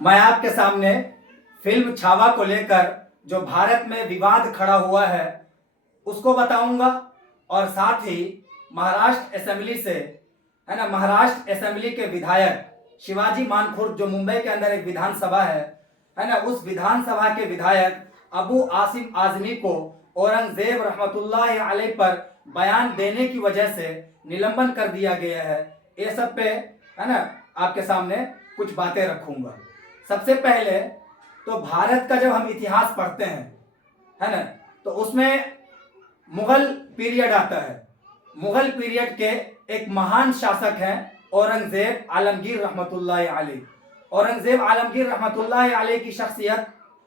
मैं आपके सामने फिल्म छावा को लेकर जो भारत में विवाद खड़ा हुआ है उसको बताऊंगा और साथ ही महाराष्ट्र असेंबली से है ना, महाराष्ट्र असेंबली के विधायक शिवाजी मानखुर्द जो मुंबई के अंदर एक विधानसभा है ना, उस विधानसभा के विधायक अबू आसिम आजमी को औरंगजेब रहमतुल्लाह अलैह पर बयान देने की वजह से निलंबन कर दिया गया है। ये सब पे है ना आपके सामने कुछ बातें रखूंगा। सबसे पहले तो भारत का जब हम इतिहास पढ़ते हैं है ना, तो उसमें मुगल पीरियड आता है। मुगल पीरियड के एक महान शासक हैं औरंगजेब आलमगीर रहमतुल्लाह अलैह। औरंगजेब आलमगीर रहमतुल्लाह अलैह की शख्सियत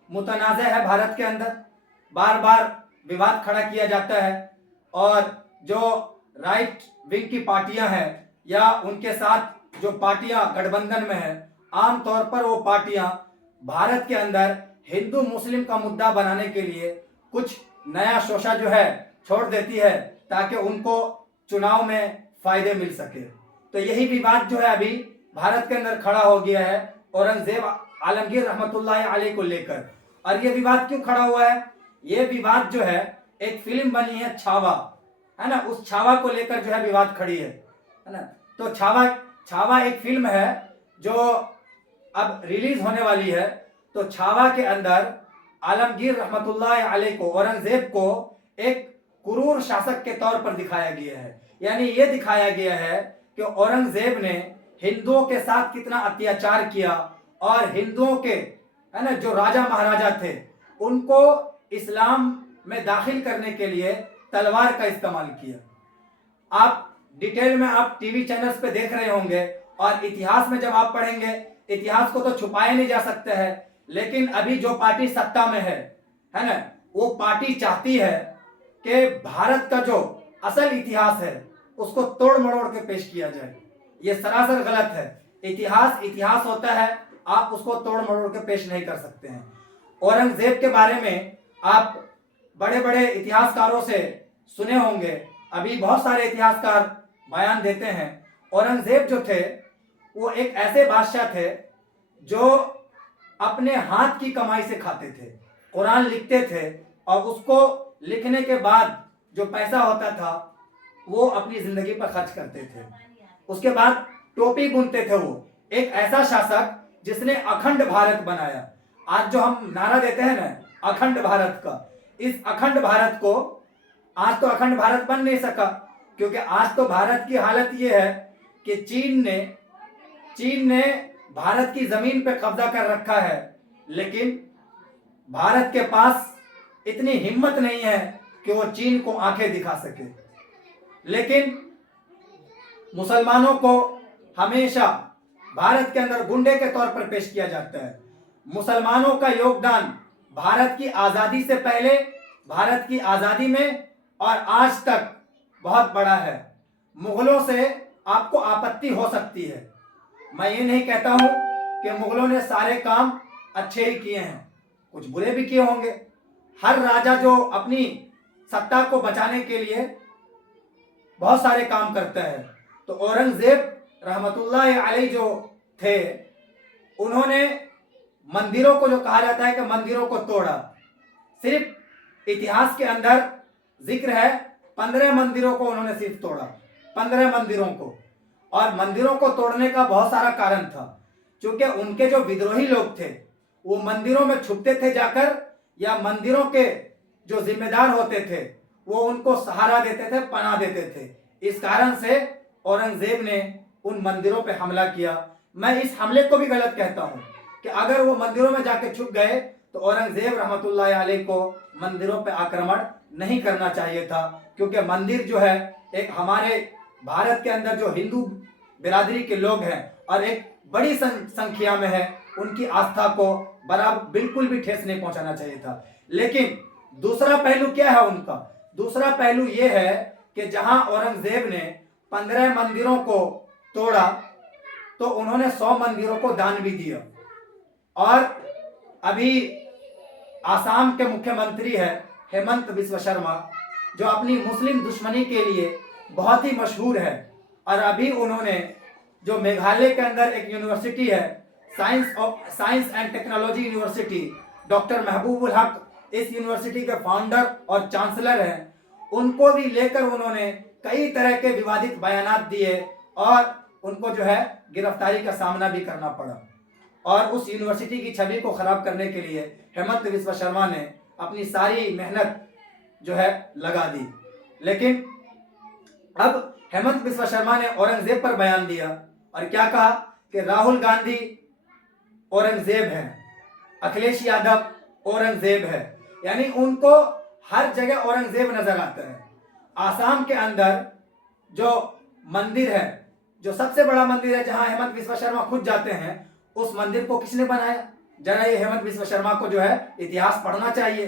मुतनाज़ है भारत के अंदर, बार बार विवाद खड़ा किया जाता है और जो राइट विंग की पार्टियां हैं या उनके साथ जो पार्टियां गठबंधन में हैं, आमतौर पर वो पार्टियां भारत के अंदर हिंदू मुस्लिम का मुद्दा बनाने के लिए कुछ नया शोषा जो है छोड़ देती है ताकि उनको चुनाव में फायदे मिल सके। तो यही विवाद जो है अभी भारत के अंदर खड़ा हो गया है औरंगजेब आलमगीर रहमतुल्लाह अलैह को लेकर। और ये विवाद क्यों खड़ा हुआ है? ये विवाद जो है एक फिल्म बनी है छावा, है ना, उस छावा को लेकर जो है विवाद खड़ी है ना। तो छावा एक फिल्म है जो अब रिलीज होने वाली है। तो छावा के अंदर आलमगीर रहमतुल्लाह अलैह को, औरंगजेब को एक क्रूर शासक के तौर पर दिखाया गया है। यानी ये दिखाया गया है कि औरंगजेब ने हिंदुओं के साथ कितना अत्याचार किया और हिंदुओं के है ना जो राजा महाराजा थे उनको इस्लाम में दाखिल करने के लिए तलवार का इस्तेमाल किया। आप डिटेल में आप टीवी चैनल्स पे देख रहे होंगे और इतिहास में जब आप पढ़ेंगे, इतिहास को तो छुपाया नहीं जा सकता है, लेकिन अभी जो पार्टी सत्ता में है ना, वो पार्टी चाहती है कि भारत का जो असल इतिहास है उसको तोड़ मरोड़ के पेश किया जाए। ये सरासर गलत है। इतिहास होता है, आप उसको तोड़ मरोड़ के पेश नहीं कर सकते हैं। औरंगजेब के बारे में आप बड़े बड़े इतिहासकारों से सुने होंगे, अभी बहुत सारे इतिहासकार बयान देते हैं। औरंगजेब जो थे वो एक ऐसे बादशाह थे जो अपने हाथ की कमाई से खाते थे, कुरान लिखते थे और उसको लिखने के बाद जो पैसा होता था वो अपनी जिंदगी पर खर्च करते थे। उसके बाद टोपी बुनते थे। वो एक ऐसा शासक जिसने अखंड भारत बनाया। आज जो हम नारा देते हैं ना अखंड भारत का, इस अखंड भारत को आज तो अखंड भारत बन नहीं सका, क्योंकि आज तो भारत की हालत ये है कि चीन ने भारत की जमीन पे कब्जा कर रखा है, लेकिन भारत के पास इतनी हिम्मत नहीं है कि वो चीन को आंखें दिखा सके। लेकिन मुसलमानों को हमेशा भारत के अंदर गुंडे के तौर पर पेश किया जाता है। मुसलमानों का योगदान भारत की आजादी से पहले, भारत की आजादी में और आज तक बहुत बड़ा है। मुगलों से आपको आपत्ति हो सकती है, मैं ये नहीं कहता हूं कि मुगलों ने सारे काम अच्छे ही किए हैं, कुछ बुरे भी किए होंगे। हर राजा जो अपनी सत्ता को बचाने के लिए बहुत सारे काम करता है। तो औरंगजेब रहमतुल्लाह अलैह जो थे उन्होंने मंदिरों को, जो कहा जाता है कि मंदिरों को तोड़ा। सिर्फ इतिहास के अंदर जिक्र है 15 मंदिरों को उन्होंने सिर्फ तोड़ा, 15 मंदिरों को। और मंदिरों को तोड़ने का बहुत सारा कारण था, क्योंकि उनके जो विद्रोही लोग थे वो मंदिरों में छुपते थे जाकर, या मंदिरों के जो जिम्मेदार होते थे वो उनको सहारा देते थे, पनाह देते थे। इस कारण से औरंगजेब ने उन मंदिरों पे हमला किया। मैं इस हमले को भी गलत कहता हूं कि अगर वो मंदिरों में जाके छुप गए तो औरंगजेब रहमतुल्लाह अलैह को मंदिरों पे आक्रमण नहीं करना चाहिए था, क्योंकि मंदिर जो है एक हमारे भारत के अंदर जो हिंदू बिरादरी के लोग हैं और एक बड़ी संख्या में है, उनकी आस्था को बराबर बिल्कुल भी ठेस नहीं पहुंचाना चाहिए था। लेकिन दूसरा पहलू क्या है उनका? दूसरा पहलू यह है कि जहां औरंगजेब ने 15 मंदिरों को तोड़ा तो उन्होंने 100 मंदिरों को दान भी दिया। और अभी आसाम के मुख्यमंत्री है हेमंत बिस्वा शर्मा, जो अपनी मुस्लिम दुश्मनी के लिए बहुत ही मशहूर है, और अभी उन्होंने जो मेघालय के अंदर एक यूनिवर्सिटी है science and technology university, doctor Mahbubul हक इस यूनिवर्सिटी के फाउंडर और चांसलर हैं, उनको भी लेकर उन्होंने कई तरह के विवादित बयानात दिए और उनको जो है गिरफ्तारी का सामना भी करना पड़ा। और उस यूनिवर्सिटी की छवि को खराब करने के लिए हेमंत बिस्वा शर्मा ने अपनी सारी मेहनत जो है लगा दी। लेकिन अब हेमंत बिस्वा शर्मा ने औरंगजेब पर बयान दिया और क्या कहा कि राहुल गांधी औरंगजेब है, अखिलेश यादव औरंगजेब है, यानी उनको हर जगह औरंगजेब नजर आता है। आसाम के अंदर जो मंदिर है, जो सबसे बड़ा मंदिर है जहां हेमंत बिस्वा शर्मा खुद जाते हैं, उस मंदिर को किसने बनाया? जरा ये हेमंत बिस्वा शर्मा को जो है इतिहास पढ़ना चाहिए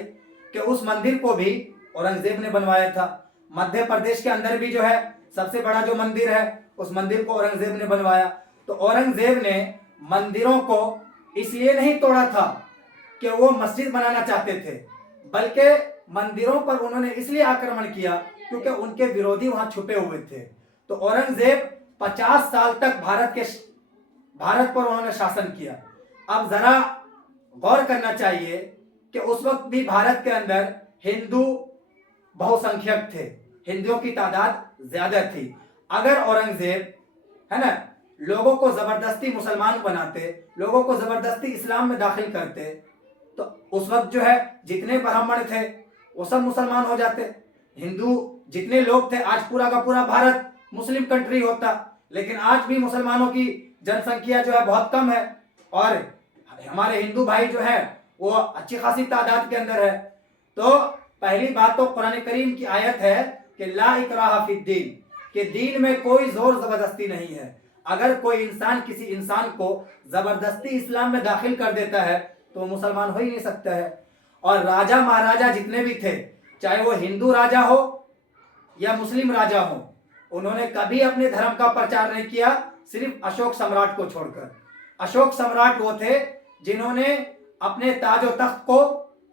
कि उस मंदिर को भी औरंगजेब ने बनवाया था। मध्य प्रदेश के अंदर भी जो है सबसे बड़ा जो मंदिर है, उस मंदिर को औरंगजेब ने बनवाया। तो औरंगजेब ने मंदिरों को इसलिए नहीं तोड़ा था कि वो मस्जिद बनाना चाहते थे, बल्कि मंदिरों पर उन्होंने इसलिए आक्रमण किया क्योंकि उनके विरोधी वहां छुपे हुए थे। तो औरंगजेब 50 साल तक भारत पर उन्होंने शासन किया। अब जरा गौर करना चाहिए कि उस वक्त भी भारत के अंदर हिंदू बहुसंख्यक थे, हिंदुओं की तादाद ज्यादा थी। अगर औरंगजेब है ना लोगों को जबरदस्ती मुसलमान बनाते, लोगों को जबरदस्ती इस्लाम में दाखिल करते, तो उस वक्त जो है जितने ब्राह्मण थे वो सब मुसलमान हो जाते, हिंदू जितने लोग थे, आज पूरा का पूरा भारत मुस्लिम कंट्री होता। लेकिन आज भी मुसलमानों की जनसंख्या जो है बहुत कम है और हमारे हिंदू भाई जो है वो अच्छी खासी तादाद के अंदर है। तो पहली बात तो कुरान करीम की आयत है कि ला इकराहा फिद्दीन, कि दीन में कोई जोर जबरदस्ती नहीं है। अगर कोई इंसान किसी इंसान को जबरदस्ती इस्लाम में दाखिल कर देता है तो वो मुसलमान हो ही नहीं सकता है। और राजा महाराजा जितने भी थे, चाहे वो हिंदू राजा हो या मुस्लिम राजा हो, उन्होंने कभी अपने धर्म का प्रचार नहीं किया, सिर्फ अशोक सम्राट को छोड़कर। अशोक सम्राट वो थे जिन्होंने अपने ताज और तख्त को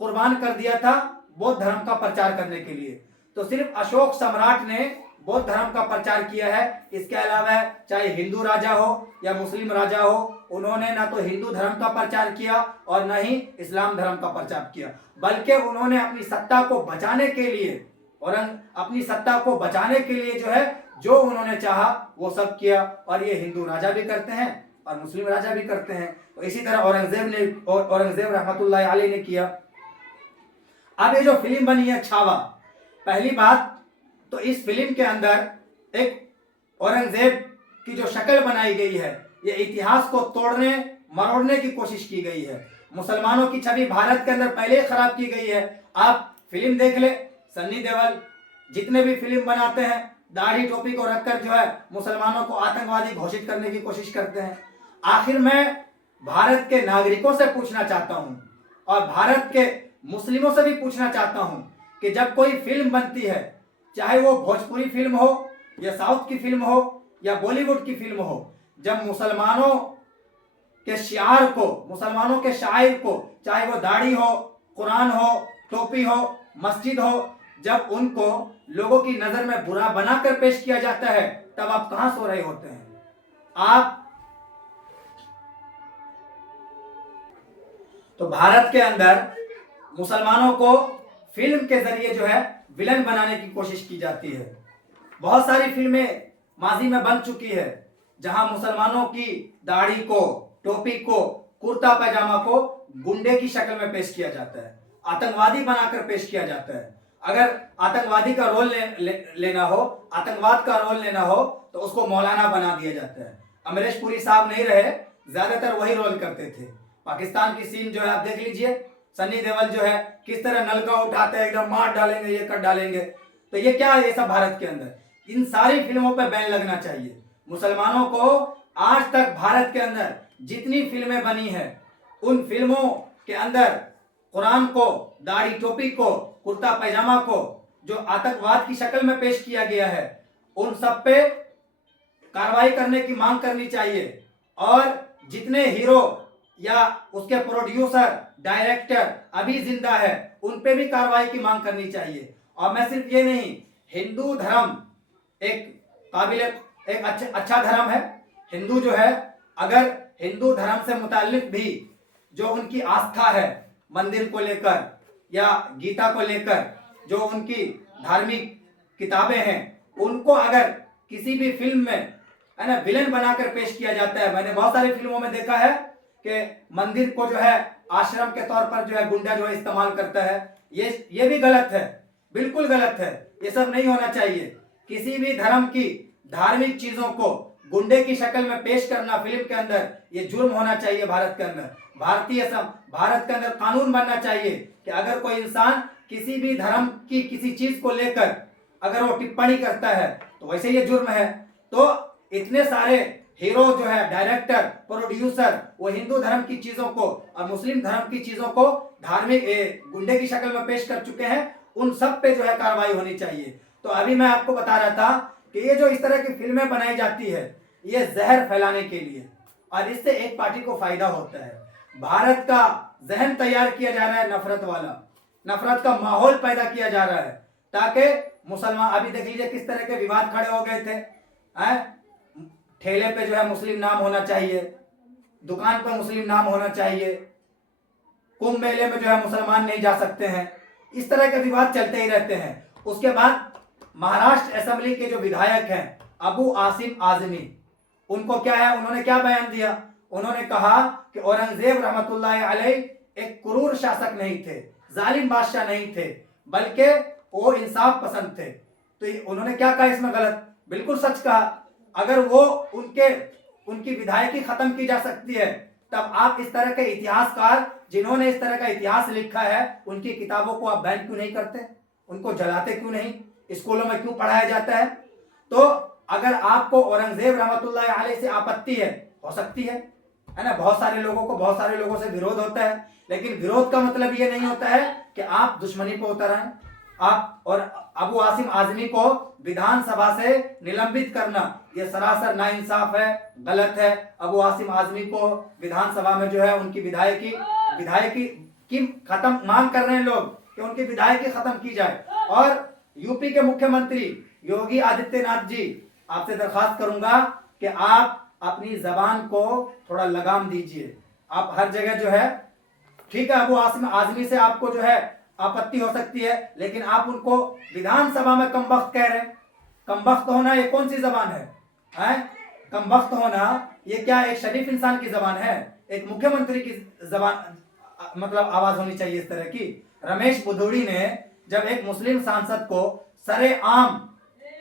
कुर्बान कर दिया था बौद्ध धर्म का प्रचार करने के लिए। तो सिर्फ अशोक सम्राट ने बौद्ध धर्म का प्रचार किया है। इसके अलावा चाहे हिंदू राजा हो या मुस्लिम राजा हो, उन्होंने ना तो हिंदू धर्म का प्रचार किया और ना ही इस्लाम धर्म का प्रचार किया, बल्कि उन्होंने अपनी सत्ता को बचाने के लिए और अपनी सत्ता को बचाने के लिए जो है जो उन्होंने चाहा वो सब किया। और ये हिंदू राजा भी करते हैं और मुस्लिम राजा भी करते हैं। तो इसी तरह औरंगजेब रहमतुल्लाह अलैह ने किया। अब ये जो फिल्म बनी है छावा, पहली बात तो इस फिल्म के अंदर एक औरंगजेब की जो शक्ल बनाई गई है, ये इतिहास को तोड़ने मरोड़ने की कोशिश की गई है। मुसलमानों की छवि भारत के अंदर पहले ही खराब की गई है। आप फिल्म देख ले, सन्नी देओल जितने भी फिल्म बनाते हैं दाढ़ी टोपी को रखकर जो है मुसलमानों को आतंकवादी घोषित करने की कोशिश करते हैं। आखिर मैं भारत के नागरिकों से पूछना चाहता हूं और भारत के मुस्लिमों से भी पूछना चाहता हूं कि जब कोई फिल्म बनती है, चाहे वो भोजपुरी फिल्म हो या साउथ की फिल्म हो या बॉलीवुड की फिल्म हो, जब मुसलमानों के शिआर को, मुसलमानों के शायर को, चाहे वो दाढ़ी हो, कुरान हो, टोपी हो, मस्जिद हो, जब उनको लोगों की नजर में बुरा बनाकर पेश किया जाता है, तब आप कहां सो रहे होते हैं? आप तो भारत के अंदर मुसलमानों को फिल्म के जरिए जो है विलन बनाने की कोशिश की जाती है। बहुत सारी फिल्में माजी में बन चुकी है जहां मुसलमानों की दाढ़ी को, टोपी को, कुर्ता पैजामा को गुंडे की शक्ल में पेश किया जाता है, आतंकवादी बनाकर पेश किया जाता है। अगर आतंकवादी का रोल लेना हो, आतंकवाद का रोल लेना हो, तो उसको मौलाना बना दिया जाता है। अमरीश पुरी साहब नहीं रहे, ज्यादातर वही रोल करते थे। पाकिस्तान की सीन जो है आप देख लीजिए, सन्नी देओल जो है किस तरह नलका उठाते हैं, एकदम मार डालेंगे, ये कर डालेंगे। तो ये क्या है, ये सब भारत के अंदर। इन सारी फिल्मों पर बैन लगना चाहिए। मुसलमानों को आज तक भारत के अंदर जितनी फिल्में बनी है, उन फिल्मों के अंदर कुरान को, दाढ़ी टोपी को, कुर्ता पैजामा को जो आतंकवाद की शक्ल में पेश किया गया है, उन सब पे कार्रवाई करने की मांग करनी चाहिए। और जितने हीरो या उसके प्रोड्यूसर, डायरेक्टर अभी जिंदा है, उन पे भी कार्रवाई की मांग करनी चाहिए। और मैं सिर्फ ये नहीं, हिंदू धर्म एक काबिल, एक अच्छा धर्म है। हिंदू जो है, अगर हिंदू धर्म से मुताल्लिक भी जो उनकी आस्था है मंदिर को लेकर या गीता को लेकर, जो उनकी धार्मिक किताबें हैं, उनको अगर किसी भी फिल्म में है ना विलेन बनाकर पेश किया जाता है। मैंने बहुत सारी फिल्मों में देखा है कि मंदिर को जो है आश्रम के तौर पर जो है गुंडा जो है इस्तेमाल करता है। ये भी गलत है, बिल्कुल गलत है। ये सब नहीं होना चाहिए। किसी भी धर्म की धार्मिक चीजों को गुंडे की शक्ल में पेश करना फिल्म के अंदर, ये जुर्म होना चाहिए। भारत के अंदर भारत के अंदर कानून बनना चाहिए कि अगर कोई इंसान किसी भी धर्म की किसी चीज को लेकर अगर वो टिप्पणी करता है तो वैसे ये जुर्म है। तो इतने सारे हीरो जो है, डायरेक्टर, प्रोड्यूसर, वो हिंदू धर्म की चीजों को और मुस्लिम धर्म की चीजों को धार्मिक गुंडे की शक्ल में पेश कर चुके हैं। उन सब पे जो है कार्रवाई होनी चाहिए। तो अभी मैं आपको बता रहा था कि ये जो इस तरह की फिल्में बनाई जाती है, ये जहर फैलाने के लिए, और इससे एक पार्टी को फायदा होता है। भारत का जहन तैयार किया जा रहा है नफरत वाला, नफरत का माहौल पैदा किया जा रहा है ताकि मुसलमान, अभी देख लीजिए किस तरह के विवाद खड़े हो गए थे। ठेले पे जो है मुस्लिम नाम होना चाहिए, दुकान पर मुस्लिम नाम होना चाहिए, कुंभ मेले में जो है मुसलमान नहीं जा सकते हैं। इस तरह के विवाद चलते ही रहते हैं। उसके बाद महाराष्ट्र असेंबली के जो विधायक हैं अबू आसिम आजमी, उनको क्या है, उन्होंने क्या बयान दिया? उन्होंने कहा कि औरंगजेब रहमतुल्लाह अलैह एक क्रूर शासक नहीं थे, जालिम बादशाह नहीं थे, बल्कि वो इंसाफ पसंद थे। तो उन्होंने क्या कहा इसमें गलत? बिल्कुल सच कहा। अगर वो उनकी विधायकी खत्म की जा सकती है, तब आप इस तरह के इतिहासकार जिन्होंने इस तरह का इतिहास लिखा है, उनकी किताबों को आप बैन क्यों नहीं करते? उनको जलाते क्यों नहीं? स्कूलों में क्यों पढ़ाया जाता है? तो अगर आपको औरंगजेब रहमतुल्लाह अलैह से आपत्ति है, हो सकती है ना। बहुत सारे लोगों से विरोध होता है, लेकिन विरोध का मतलब ये नहीं होता है कि आप दुश्मनी पर उतर आए। आप और अबू आसिम आजमी को विधानसभा से निलंबित करना, यह सरासर नाइंसाफ है, गलत है। अबू आसिम आजमी को विधानसभा में जो है उनकी विधायकी की खत्म मांग कर रहे हैं लोग कि उनकी विधायकी खत्म की जाए। और यूपी के मुख्यमंत्री योगी आदित्यनाथ जी, आपसे दरखास्त करूंगा कि आप अपनी जबान को थोड़ा लगाम दीजिए। आप हर जगह जो है, ठीक है, अबू आसिम आजमी से आपको जो है आपत्ति हो सकती है, लेकिन आप उनको विधानसभा में कमबख्त कह रहे हैं। कमबख्त होना ये कौन सी जबान है? कमबख्त होना ये क्या एक शरीफ इंसान की जबान है? एक मुख्यमंत्री की जबान मतलब आवाज होनी चाहिए इस तरह की। रमेश बुधोड़ी ने जब एक मुस्लिम सांसद को सरेआम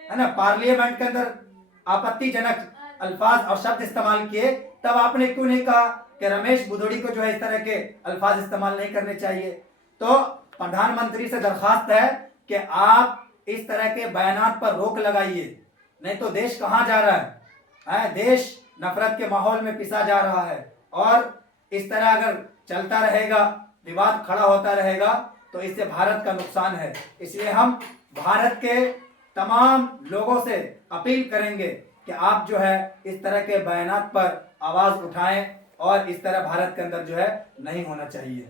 है ना पार्लियामेंट के अंदर आपत्तिजनक अल्फाज और शब्द इस्तेमाल किए, तब आपने क्यों नहीं कहा कि रमेश बुधोड़ी को जो है इस तरह के अल्फाज इस्तेमाल नहीं करने चाहिए? तो प्रधानमंत्री से दरखास्त है कि आप इस तरह के बयानात पर रोक लगाइए, नहीं तो देश कहां जा रहा है? देश नफरत के माहौल में पिसा जा रहा है। और इस तरह अगर चलता रहेगा, विवाद खड़ा होता रहेगा, तो इससे भारत का नुकसान है। इसलिए हम भारत के तमाम लोगों से अपील करेंगे कि आप जो है इस तरह के बयानात पर आवाज उठाएं, और इस तरह भारत के अंदर जो है नहीं होना चाहिए।